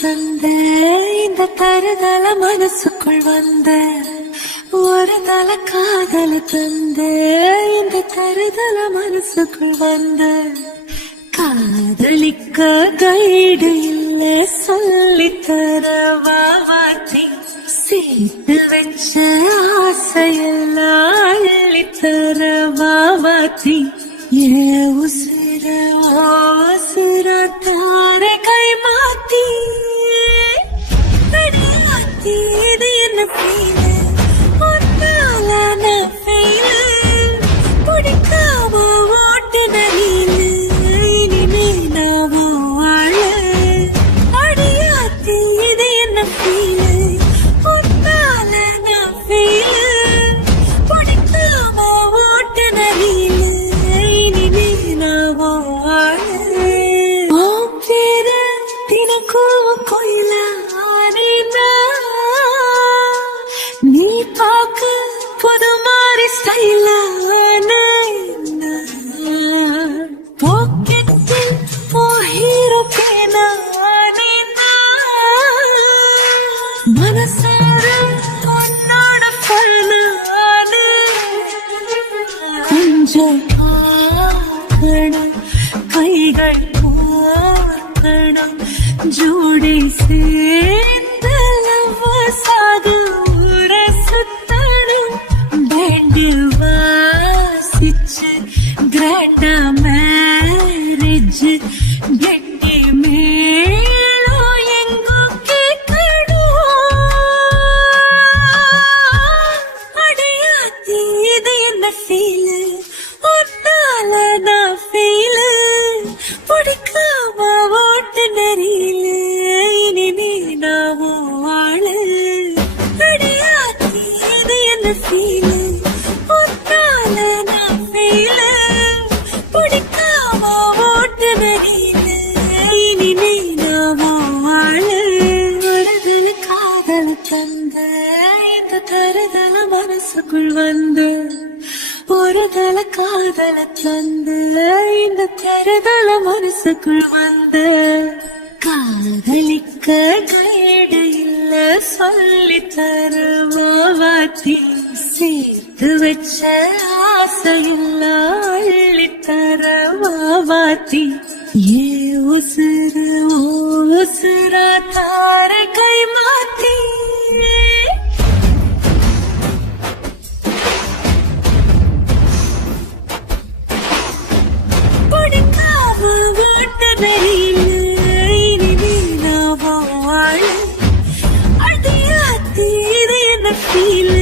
தந்த இந்த தருதல மனசுக்குள் வந்த ஒரு தல காதல தந்த இந்த தருதல மனசுக்குள் வந்த காதலிக்க கைடு இல்ல சொல்லித்தர வாவாத்தி சேர்த்து வச்ச ஆசையெல்லாம் அள்ளித்தர வாவாத்தி ஏ உசிர உசிர தார கை மாத்தி அடியாத்தி இது என்ன பீல ஒன்னால நான் ஃபெயில பிடிக்காம ஓட்டு நரீல இனிமே நாவோ வாழ அடியாத்தி இது என்ன பீல ஒன்னால நான் ஃபெயில பிடிக்காம ஓட்டு நரீல இனிமே நாவோ வாழ ஓ பேர தினக்கும் கோயில நீ பாக்க புது மாதிரி ஸ்டைலான பாக்கெட்டில் ஓ ஹீரோ பேனா மனசார உன்னோட பண்ணான கொஞ்சம் பார்க்கணும் கைகள் பார்க்கணும் ஜோடி சேர்ந்து சாகு சுத்தணும் பேண்டில் வாசிச்சு கிராண்டா மேரேஜ் கெட்டி மேளோ எங்கோ கேட்கணும் அடையாத்தி இது என்ன ஃபீல் ஒன்னால நான் ஃபீல் பிடிக்காம ஓட்டு நெறியில இனிமே நாவோ வாழ அடையாத்தி இது என்ன ஃபீல் ஒன்னால நான் ஃபீல் பிடிக்காம ஓட்டு நெறியில இனிமே நாவோ வாழ வருதல் காதல தந்த இந்த தருதல மனசுக்குள் வந்து ஒரு தல காதல தந்து இந்த தருதல மனசுக்குள் வந்து காதலிக்க கைடு இல்ல சொல்லித்தர மாவாத்தி சேர்த்து வச்ச ஆசையில்ல அள்ளித்தர மாவாத்தி ஏ உசுர ஓ உசுர தார கை மாத்தி feel